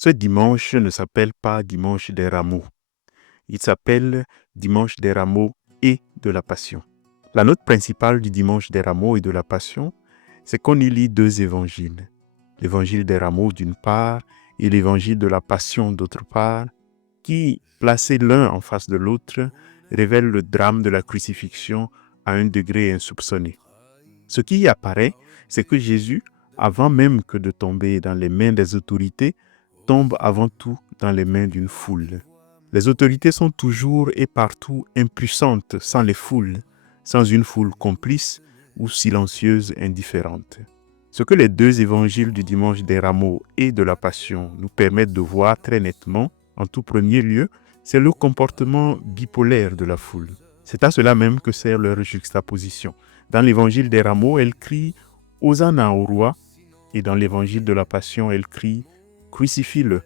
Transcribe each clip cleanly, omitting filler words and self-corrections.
Ce dimanche ne s'appelle pas dimanche des rameaux. Il s'appelle dimanche des rameaux et de la Passion. La note principale du dimanche des rameaux et de la Passion, c'est qu'on y lit deux évangiles. L'évangile des rameaux d'une part et l'évangile de la Passion d'autre part, qui, placés l'un en face de l'autre, révèlent le drame de la crucifixion à un degré insoupçonné. Ce qui y apparaît, c'est que Jésus, avant même que de tomber dans les mains des autorités, tombe avant tout dans les mains d'une foule. Les autorités sont toujours et partout impuissantes sans les foules, sans une foule complice ou silencieuse indifférente. Ce que les deux évangiles du dimanche des rameaux et de la Passion nous permettent de voir très nettement, en tout premier lieu, c'est le comportement bipolaire de la foule. C'est à cela même que sert leur juxtaposition. Dans l'évangile des rameaux, elle crie « Hosanna au roi » et dans l'évangile de la Passion, elle crie « Crucifie-le ».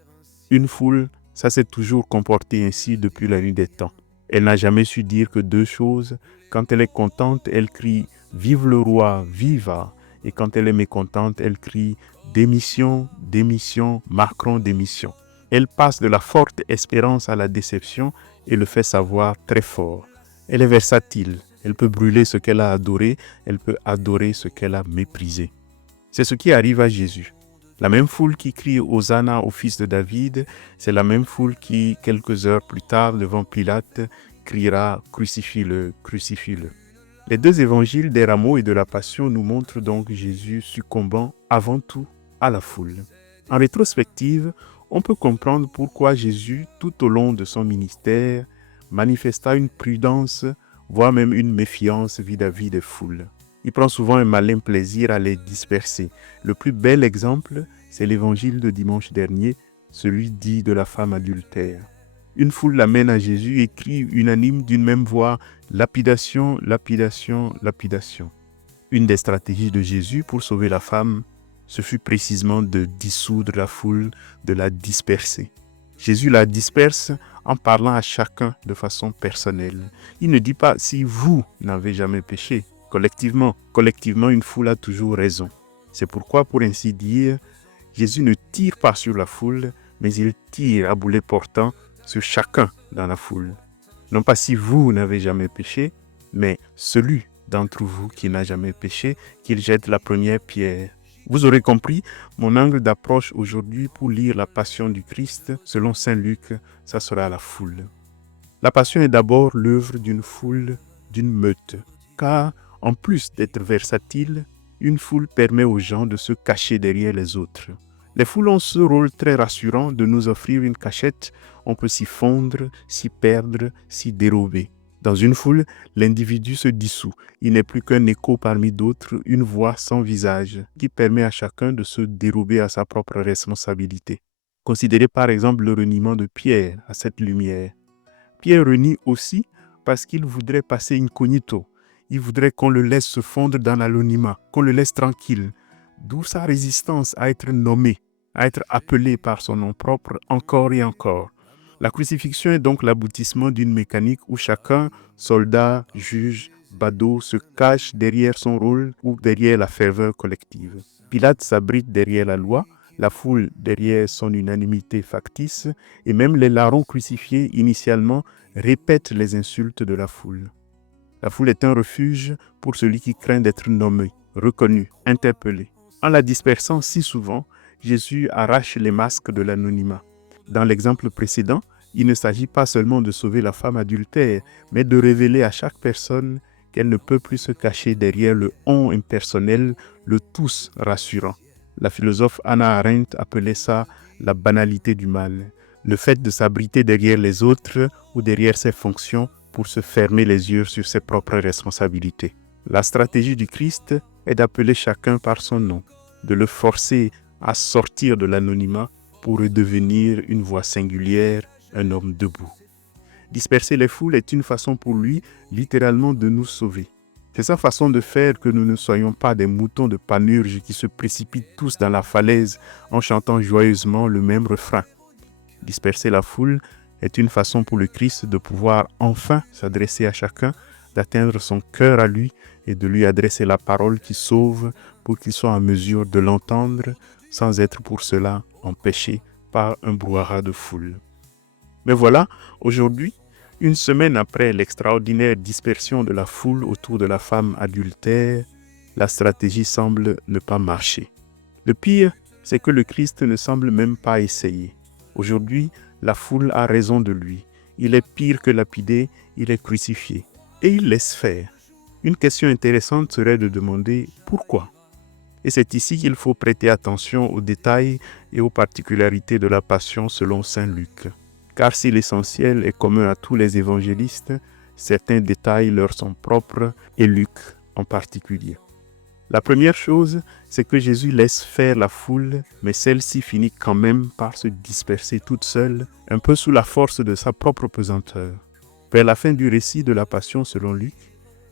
Une foule, ça s'est toujours comporté ainsi depuis la nuit des temps. Elle n'a jamais su dire que deux choses. Quand elle est contente, elle crie « Vive le roi, viva !» Et quand elle est mécontente, elle crie « Démission, démission, Macron, démission !» Elle passe de la forte espérance à la déception et le fait savoir très fort. Elle est versatile. Elle peut brûler ce qu'elle a adoré, elle peut adorer ce qu'elle a méprisé. C'est ce qui arrive à Jésus. La même foule qui crie Hosanna au fils de David, c'est la même foule qui, quelques heures plus tard, devant Pilate, criera « Crucifie-le, crucifie-le ». Les deux évangiles des rameaux et de la Passion nous montrent donc Jésus succombant avant tout à la foule. En rétrospective, on peut comprendre pourquoi Jésus, tout au long de son ministère, manifesta une prudence, voire même une méfiance vis-à-vis des foules. Il prend souvent un malin plaisir à les disperser. Le plus bel exemple, c'est l'évangile de dimanche dernier, celui dit de la femme adultère. Une foule l'amène à Jésus et crie unanime d'une même voix « Lapidation, lapidation, lapidation ». Une des stratégies de Jésus pour sauver la femme, ce fut précisément de dissoudre la foule, de la disperser. Jésus la disperse en parlant à chacun de façon personnelle. Il ne dit pas « si vous n'avez jamais péché ». Collectivement, une foule a toujours raison. C'est pourquoi, pour ainsi dire, Jésus ne tire pas sur la foule, mais il tire à boulet portant sur chacun dans la foule. Non pas si vous n'avez jamais péché, mais celui d'entre vous qui n'a jamais péché, qu'il jette la première pierre. Vous aurez compris, mon angle d'approche aujourd'hui pour lire la Passion du Christ, selon saint Luc, ça sera la foule. La Passion est d'abord l'œuvre d'une foule, d'une meute, car en plus d'être versatile, une foule permet aux gens de se cacher derrière les autres. Les foules ont ce rôle très rassurant de nous offrir une cachette. On peut s'y fondre, s'y perdre, s'y dérober. Dans une foule, l'individu se dissout. Il n'est plus qu'un écho parmi d'autres, une voix sans visage, qui permet à chacun de se dérober à sa propre responsabilité. Considérez par exemple le reniement de Pierre à cette lumière. Pierre renie aussi parce qu'il voudrait passer incognito. Il voudrait qu'on le laisse se fondre dans l'anonymat, qu'on le laisse tranquille. D'où sa résistance à être nommé, à être appelé par son nom propre encore et encore. La crucifixion est donc l'aboutissement d'une mécanique où chacun, soldat, juge, badaud, se cache derrière son rôle ou derrière la ferveur collective. Pilate s'abrite derrière la loi, la foule derrière son unanimité factice, et même les larrons crucifiés initialement répètent les insultes de la foule. La foule est un refuge pour celui qui craint d'être nommé, reconnu, interpellé. En la dispersant si souvent, Jésus arrache les masques de l'anonymat. Dans l'exemple précédent, il ne s'agit pas seulement de sauver la femme adultère, mais de révéler à chaque personne qu'elle ne peut plus se cacher derrière le « on » impersonnel, le « tous » rassurant. La philosophe Hannah Arendt appelait ça la banalité du mal, le fait de s'abriter derrière les autres ou derrière ses fonctions pour se fermer les yeux sur ses propres responsabilités. La stratégie du Christ est d'appeler chacun par son nom, de le forcer à sortir de l'anonymat pour redevenir une voix singulière, un homme debout. Disperser les foules est une façon pour lui, littéralement, de nous sauver. C'est sa façon de faire que nous ne soyons pas des moutons de Panurge qui se précipitent tous dans la falaise en chantant joyeusement le même refrain. Disperser la foule est une façon pour le Christ de pouvoir enfin s'adresser à chacun, d'atteindre son cœur à lui et de lui adresser la parole qui sauve pour qu'il soit en mesure de l'entendre sans être pour cela empêché par un brouhaha de foule. Mais voilà, aujourd'hui, une semaine après l'extraordinaire dispersion de la foule autour de la femme adultère, la stratégie semble ne pas marcher. Le pire, c'est que le Christ ne semble même pas essayer. Aujourd'hui, la foule a raison de lui. Il est pire que lapidé, il est crucifié. Et il laisse faire. Une question intéressante serait de demander pourquoi. Et c'est ici qu'il faut prêter attention aux détails et aux particularités de la passion selon saint Luc. Car si l'essentiel est commun à tous les évangélistes, certains détails leur sont propres et Luc en particulier. La première chose, c'est que Jésus laisse faire la foule, mais celle-ci finit quand même par se disperser toute seule, un peu sous la force de sa propre pesanteur. Vers la fin du récit de la Passion selon Luc,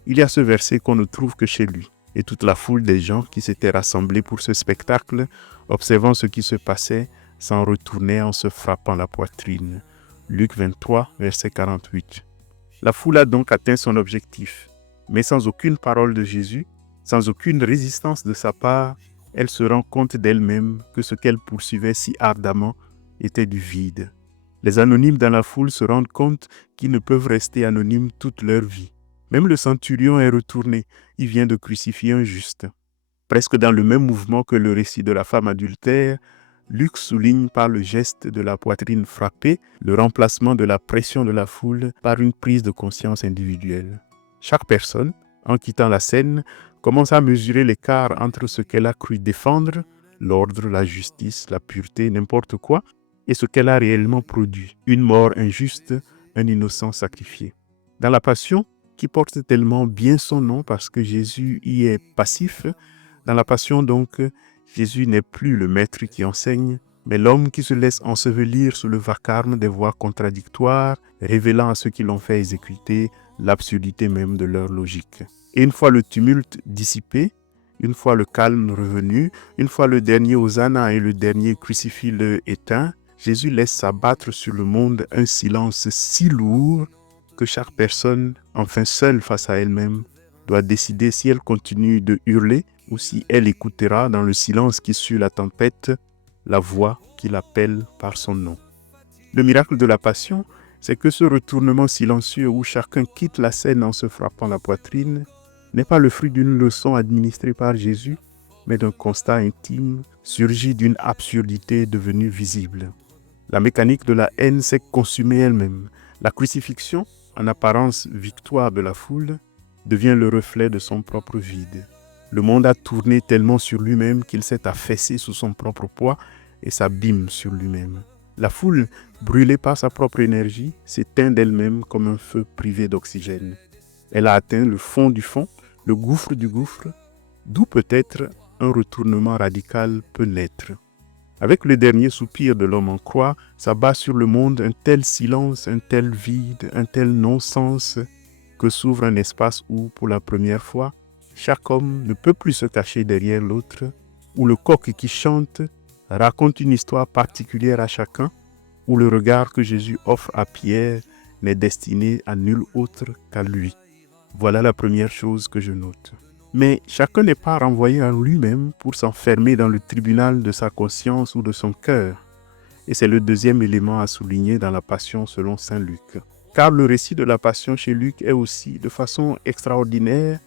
il y a ce verset qu'on ne trouve que chez lui. Et toute la foule des gens qui s'étaient rassemblés pour ce spectacle, observant ce qui se passait, s'en retournaient en se frappant la poitrine. Luc 23, verset 48. La foule a donc atteint son objectif, mais sans aucune parole de Jésus, sans aucune résistance de sa part, elle se rend compte d'elle-même que ce qu'elle poursuivait si ardemment était du vide. Les anonymes dans la foule se rendent compte qu'ils ne peuvent rester anonymes toute leur vie. Même le centurion est retourné, il vient de crucifier un juste. Presque dans le même mouvement que le récit de la femme adultère, Luc souligne par le geste de la poitrine frappée le remplacement de la pression de la foule par une prise de conscience individuelle. Chaque personne, en quittant la scène, commence à mesurer l'écart entre ce qu'elle a cru défendre, l'ordre, la justice, la pureté, n'importe quoi, et ce qu'elle a réellement produit, une mort injuste, un innocent sacrifié. Dans la Passion, qui porte tellement bien son nom parce que Jésus y est passif, dans la Passion donc, Jésus n'est plus le maître qui enseigne, mais l'homme qui se laisse ensevelir sous le vacarme des voix contradictoires, révélant à ceux qui l'ont fait exécuter l'absurdité même de leur logique. Et une fois le tumulte dissipé, une fois le calme revenu, une fois le dernier Hosanna et le dernier crucifix-le éteint, Jésus laisse s'abattre sur le monde un silence si lourd que chaque personne, enfin seule face à elle-même, doit décider si elle continue de hurler ou si elle écoutera dans le silence qui suit la tempête la voix qui l'appelle par son nom. Le miracle de la Passion, c'est que ce retournement silencieux où chacun quitte la scène en se frappant la poitrine n'est pas le fruit d'une leçon administrée par Jésus, mais d'un constat intime surgi d'une absurdité devenue visible. La mécanique de la haine s'est consumée elle-même. La crucifixion, en apparence victoire de la foule, devient le reflet de son propre vide. Le monde a tourné tellement sur lui-même qu'il s'est affaissé sous son propre poids et s'abîme sur lui-même. La foule, brûlée par sa propre énergie, s'éteint d'elle-même comme un feu privé d'oxygène. Elle a atteint le fond du fond, le gouffre du gouffre, d'où peut-être un retournement radical peut naître. Avec le dernier soupir de l'homme en croix, s'abat sur le monde un tel silence, un tel vide, un tel non-sens, que s'ouvre un espace où, pour la première fois, chaque homme ne peut plus se cacher derrière l'autre, où le coq qui chante raconte une histoire particulière à chacun, où le regard que Jésus offre à Pierre n'est destiné à nul autre qu'à lui. Voilà la première chose que je note. Mais chacun n'est pas renvoyé à lui-même pour s'enfermer dans le tribunal de sa conscience ou de son cœur. Et c'est le deuxième élément à souligner dans la Passion selon saint Luc. Car le récit de la Passion chez Luc est aussi, de façon extraordinaire,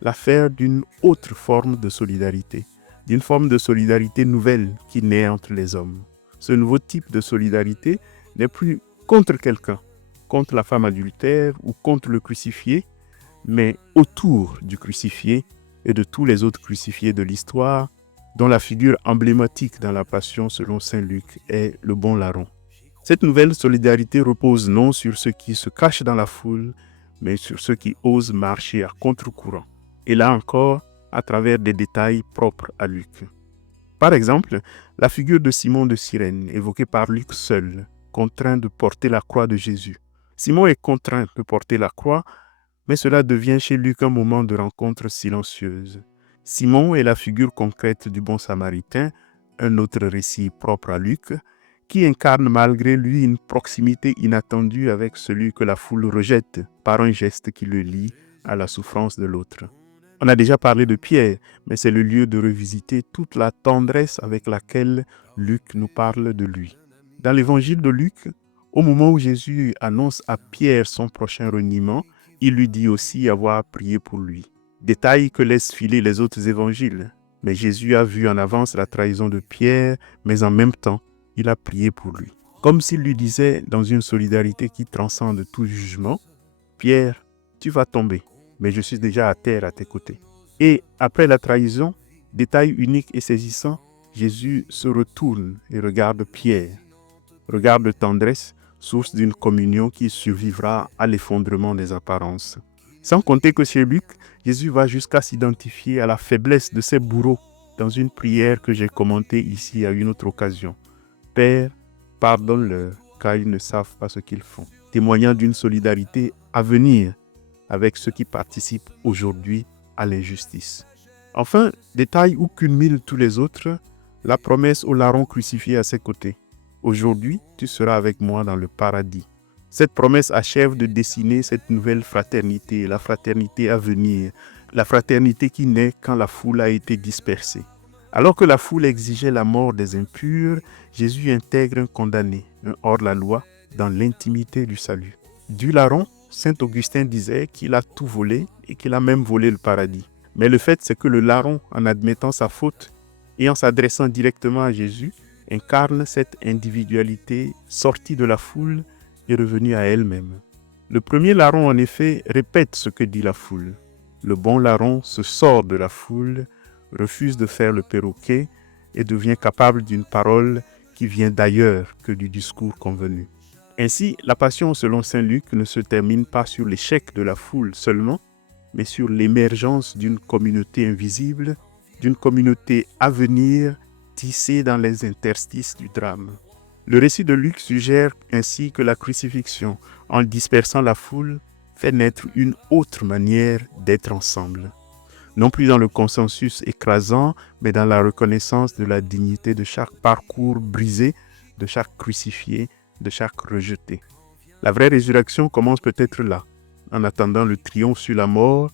l'affaire d'une autre forme de solidarité, d'une forme de solidarité nouvelle qui naît entre les hommes. Ce nouveau type de solidarité n'est plus contre quelqu'un, contre la femme adultère ou contre le crucifié, mais autour du crucifié et de tous les autres crucifiés de l'histoire, dont la figure emblématique dans la Passion selon saint Luc est le bon larron. Cette nouvelle solidarité repose non sur ceux qui se cachent dans la foule, mais sur ceux qui osent marcher à contre-courant. Et là encore, à travers des détails propres à Luc. Par exemple, la figure de Simon de Cyrène, évoquée par Luc seul, contraint de porter la croix de Jésus. Simon est contraint de porter la croix, mais cela devient chez Luc un moment de rencontre silencieuse. Simon est la figure concrète du bon samaritain, un autre récit propre à Luc, qui incarne malgré lui une proximité inattendue avec celui que la foule rejette par un geste qui le lie à la souffrance de l'autre. On a déjà parlé de Pierre, mais c'est le lieu de revisiter toute la tendresse avec laquelle Luc nous parle de lui. Dans l'évangile de Luc, au moment où Jésus annonce à Pierre son prochain reniement, il lui dit aussi avoir prié pour lui. Détail que laissent filer les autres évangiles. Mais Jésus a vu en avance la trahison de Pierre, mais en même temps, il a prié pour lui. Comme s'il lui disait, dans une solidarité qui transcende tout jugement, « Pierre, tu vas tomber, mais je suis déjà à terre à tes côtés. » Et après la trahison, détail unique et saisissant, Jésus se retourne et regarde Pierre. Regard de tendresse, source d'une communion qui survivra à l'effondrement des apparences. Sans compter que chez Luc, Jésus va jusqu'à s'identifier à la faiblesse de ses bourreaux dans une prière que j'ai commentée ici à une autre occasion. « Père, pardonne-leur, car ils ne savent pas ce qu'ils font. » Témoignant d'une solidarité à venir avec ceux qui participent aujourd'hui à l'injustice. Enfin, détail où culminent tous les autres, la promesse au larron crucifié à ses côtés. « Aujourd'hui, tu seras avec moi dans le paradis. » Cette promesse achève de dessiner cette nouvelle fraternité, la fraternité à venir, la fraternité qui naît quand la foule a été dispersée. Alors que la foule exigeait la mort des impurs, Jésus intègre un condamné, un hors-la-loi, dans l'intimité du salut. Du larron, saint Augustin disait qu'il a tout volé et qu'il a même volé le paradis. Mais le fait, c'est que le larron, en admettant sa faute et en s'adressant directement à Jésus, incarne cette individualité sortie de la foule et revenue à elle-même. Le premier larron, en effet, répète ce que dit la foule. Le bon larron se sort de la foule, refuse de faire le perroquet et devient capable d'une parole qui vient d'ailleurs que du discours convenu. Ainsi, la passion selon saint Luc ne se termine pas sur l'échec de la foule seulement, mais sur l'émergence d'une communauté invisible, d'une communauté à venir tissée dans les interstices du drame. Le récit de Luc suggère ainsi que la crucifixion, en dispersant la foule, fait naître une autre manière d'être ensemble. Non plus dans le consensus écrasant, mais dans la reconnaissance de la dignité de chaque parcours brisé, de chaque crucifié, de chaque rejeté. La vraie résurrection commence peut-être là, en attendant le triomphe sur la mort,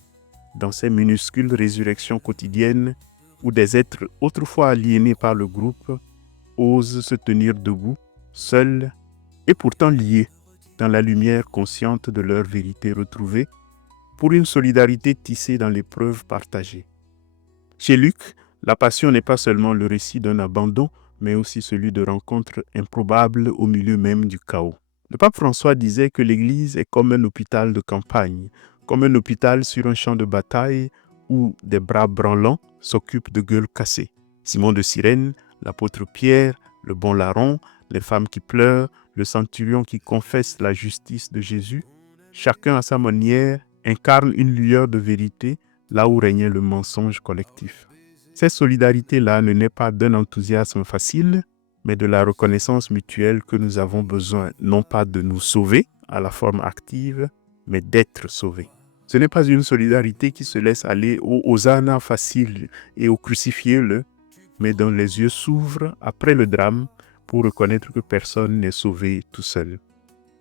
dans ces minuscules résurrections quotidiennes où des êtres autrefois aliénés par le groupe osent se tenir debout, seuls et pourtant liés dans la lumière consciente de leur vérité retrouvée, pour une solidarité tissée dans l'épreuve partagée. Chez Luc, la passion n'est pas seulement le récit d'un abandon, mais aussi celui de rencontres improbables au milieu même du chaos. Le pape François disait que l'Église est comme un hôpital de campagne, comme un hôpital sur un champ de bataille où des bras branlants s'occupent de gueules cassées. Simon de Cyrène, l'apôtre Pierre, le bon larron, les femmes qui pleurent, le centurion qui confesse la justice de Jésus, chacun à sa manière incarne une lueur de vérité là où régnait le mensonge collectif. Cette solidarité-là ne naît pas d'un enthousiasme facile, mais de la reconnaissance mutuelle que nous avons besoin, non pas de nous sauver à la forme active, mais d'être sauvés. Ce n'est pas une solidarité qui se laisse aller au hosanna facile et au crucifiez-le, mais dont les yeux s'ouvrent après le drame pour reconnaître que personne n'est sauvé tout seul.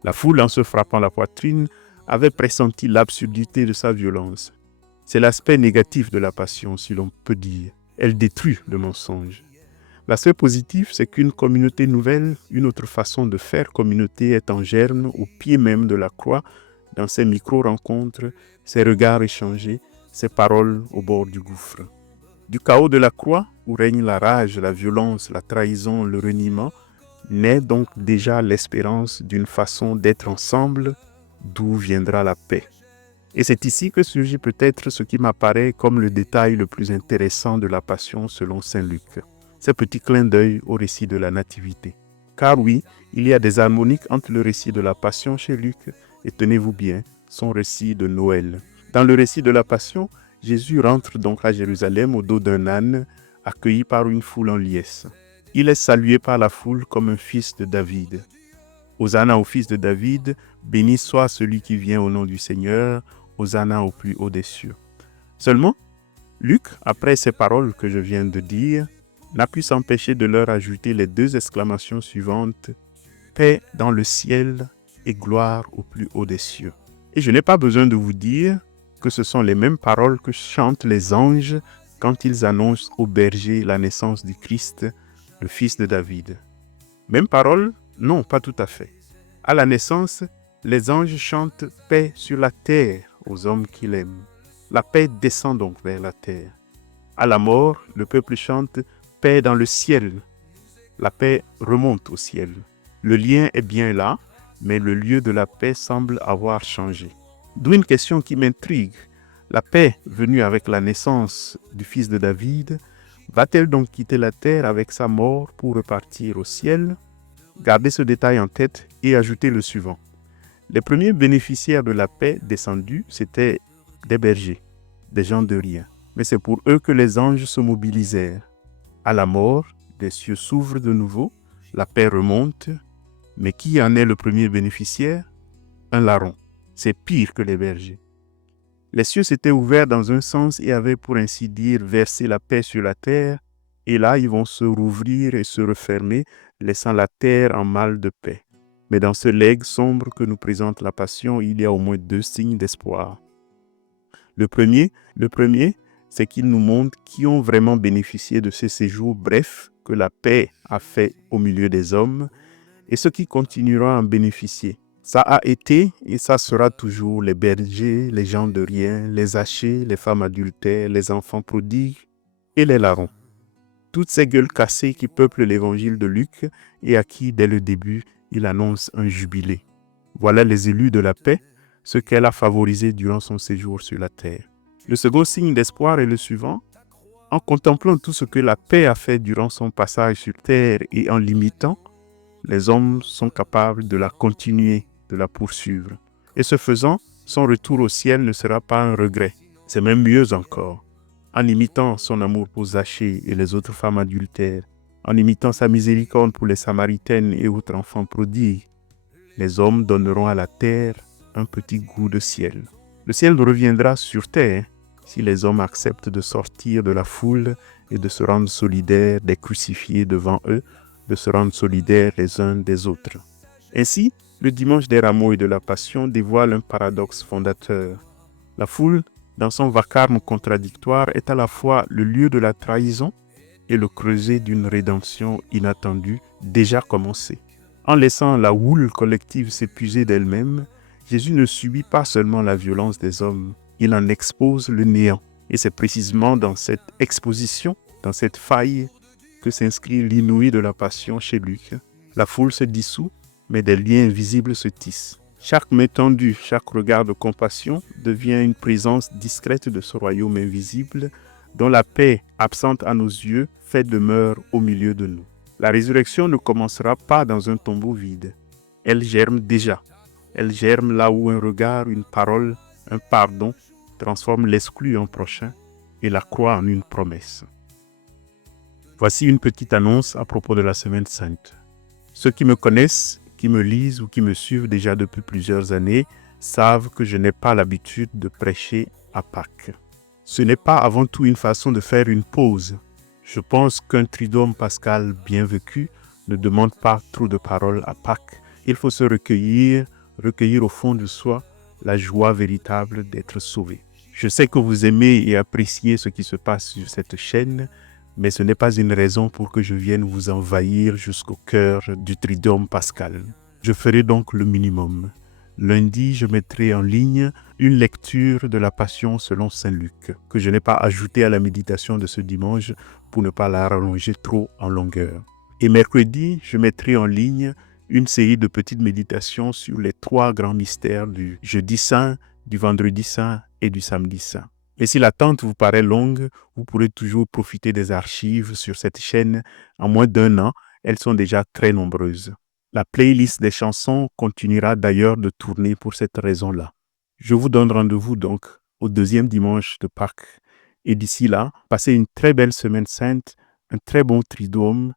La foule, en se frappant la poitrine, avait pressenti l'absurdité de sa violence. C'est l'aspect négatif de la passion, si l'on peut dire. Elle détruit le mensonge. L'aspect positif, c'est qu'une communauté nouvelle, une autre façon de faire communauté est en germe au pied même de la croix, dans ces micro-rencontres, ces regards échangés, ces paroles au bord du gouffre. Du chaos de la croix, où règne la rage, la violence, la trahison, le reniement, naît donc déjà l'espérance d'une façon d'être ensemble, d'où viendra la paix. Et c'est ici que surgit peut-être ce qui m'apparaît comme le détail le plus intéressant de la Passion selon saint Luc. Ces petits clins d'œil au récit de la Nativité. Car oui, il y a des harmoniques entre le récit de la Passion chez Luc et, tenez-vous bien, son récit de Noël. Dans le récit de la Passion, Jésus rentre donc à Jérusalem au dos d'un âne, accueilli par une foule en liesse. Il est salué par la foule comme un fils de David. Hosanna au fils de David, béni soit celui qui vient au nom du Seigneur, Hosanna au plus haut des cieux. Seulement, Luc, après ces paroles que je viens de dire, n'a pu s'empêcher de leur ajouter les deux exclamations suivantes, paix dans le ciel et gloire au plus haut des cieux. Et je n'ai pas besoin de vous dire que ce sont les mêmes paroles que chantent les anges quand ils annoncent aux bergers la naissance du Christ, le fils de David. Mêmes paroles Non, pas tout à fait. À la naissance, les anges chantent paix sur la terre aux hommes qui l'aiment. La paix descend donc vers la terre. À la mort, le peuple chante paix dans le ciel. La paix remonte au ciel. Le lien est bien là, mais le lieu de la paix semble avoir changé. D'où une question qui m'intrigue. La paix venue avec la naissance du fils de David, va-t-elle donc quitter la terre avec sa mort pour repartir au ciel? Gardez ce détail en tête et ajoutez le suivant. Les premiers bénéficiaires de la paix descendue, c'étaient des bergers, des gens de rien. Mais c'est pour eux que les anges se mobilisèrent. À la mort, les cieux s'ouvrent de nouveau, la paix remonte. Mais qui en est le premier bénéficiaire? Un larron. C'est pire que les bergers. Les cieux s'étaient ouverts dans un sens et avaient pour ainsi dire versé la paix sur la terre. Et là, ils vont se rouvrir et se refermer, laissant la terre en mal de paix. Mais dans ce legs sombre que nous présente la Passion, il y a au moins 2 signes d'espoir. Le premier, c'est qu'il nous montre qui ont vraiment bénéficié de ce séjour bref que la paix a fait au milieu des hommes et ceux qui continueront à en bénéficier. Ça a été et ça sera toujours les bergers, les gens de rien, les hachés, les femmes adultères, les enfants prodigues et les larrons. Toutes ces gueules cassées qui peuplent l'évangile de Luc et à qui, dès le début, il annonce un jubilé. Voilà les élus de la paix, ce qu'elle a favorisé durant son séjour sur la terre. Le second signe d'espoir est le suivant. En contemplant tout ce que la paix a fait durant son passage sur terre et en l'imitant, les hommes sont capables de la continuer, de la poursuivre. Et ce faisant, son retour au ciel ne sera pas un regret. C'est même mieux encore. En imitant son amour pour Zachée et les autres femmes adultères, en imitant sa miséricorde pour les Samaritaines et autres enfants prodigues, les hommes donneront à la terre un petit goût de ciel. Le ciel reviendra sur terre si les hommes acceptent de sortir de la foule et de se rendre solidaires des crucifiés devant eux, de se rendre solidaires les uns des autres. Ainsi, le dimanche des Rameaux et de la Passion dévoile un paradoxe fondateur. La foule, dans son vacarme contradictoire, est à la fois le lieu de la trahison et le creuset d'une rédemption inattendue déjà commencée. En laissant la houle collective s'épuiser d'elle-même, Jésus ne subit pas seulement la violence des hommes, il en expose le néant. Et c'est précisément dans cette exposition, dans cette faille, que s'inscrit l'inouï de la Passion chez Luc. La foule se dissout, mais des liens invisibles se tissent. Chaque main tendue, chaque regard de compassion devient une présence discrète de ce royaume invisible dont la paix, absente à nos yeux, fait demeure au milieu de nous. La résurrection ne commencera pas dans un tombeau vide. Elle germe déjà. Elle germe là où un regard, une parole, un pardon transforme l'exclu en prochain et la croix en une promesse. Voici une petite annonce à propos de la Semaine Sainte. Ceux qui me connaissent, qui me lisent ou qui me suivent déjà depuis plusieurs années savent que je n'ai pas l'habitude de prêcher à Pâques. Ce n'est pas avant tout une façon de faire une pause. Je pense qu'un triduum pascal bien vécu ne demande pas trop de paroles à Pâques. Il faut se recueillir au fond de soi la joie véritable d'être sauvé. Je sais que vous aimez et appréciez ce qui se passe sur cette chaîne, mais ce n'est pas une raison pour que je vienne vous envahir jusqu'au cœur du triduum pascal. Je ferai donc le minimum. Lundi, je mettrai en ligne une lecture de la Passion selon Saint Luc, que je n'ai pas ajoutée à la méditation de ce dimanche pour ne pas la rallonger trop en longueur. Et mercredi, je mettrai en ligne une série de petites méditations sur les 3 grands mystères du jeudi saint, du vendredi saint et du samedi saint. Et si l'attente vous paraît longue, vous pourrez toujours profiter des archives sur cette chaîne. En moins d'1 an, elles sont déjà très nombreuses. La playlist des chansons continuera d'ailleurs de tourner pour cette raison-là. Je vous donne rendez-vous donc au 2e dimanche de Pâques. Et d'ici là, passez une très belle semaine sainte, un très bon triduum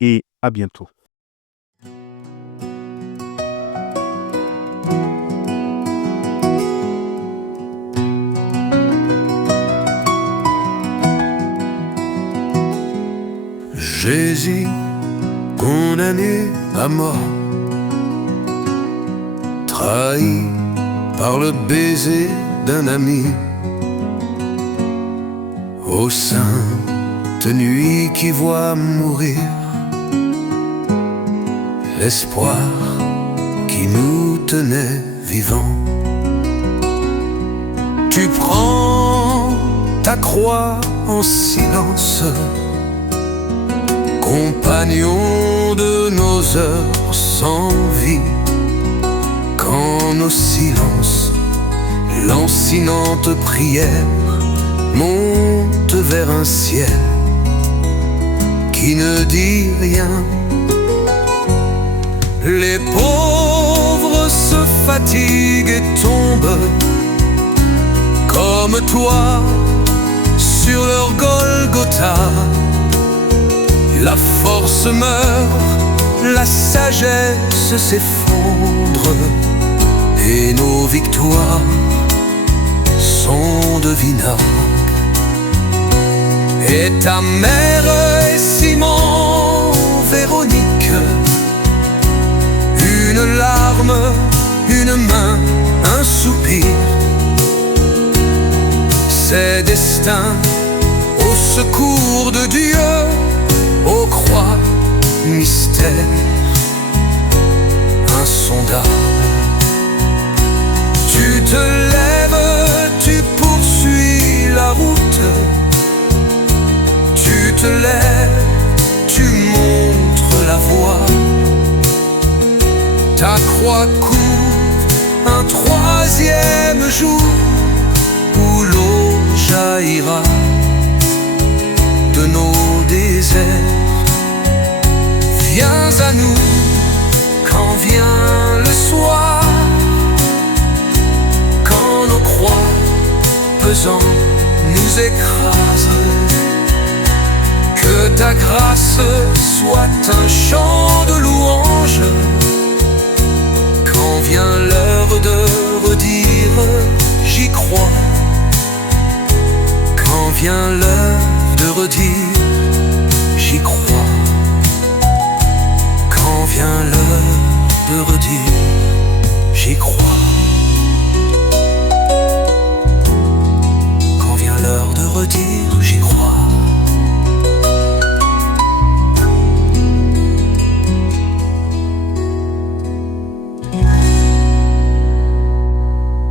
et à bientôt. Jésus, condamné à mort, trahi par le baiser d'un ami, ô sainte nuit qui voit mourir l'espoir qui nous tenait vivants. Tu prends ta croix en silence, compagnon de nos heures sans vie, quand nos silences, lancinante prière, monte vers un ciel qui ne dit rien. Les pauvres se fatiguent et tombent comme toi sur leur Golgotha. La force meurt, la sagesse s'effondre, et nos victoires sont de vinaigre. Et ta mère est Simon, Véronique, une larme, une main, un soupir. C'est destin au secours de Dieu, aux croix, mystère insondable. Tu te lèves, tu poursuis la route, tu te lèves, tu montres la voie. Ta croix couvre un troisième jour où l'eau jaillira de nos déserts. Viens à nous quand vient le soir, quand nos croix pesant nous écrasent. Que ta grâce soit un chant de louange quand vient l'heure de redire j'y crois. Quand vient l'heure de redire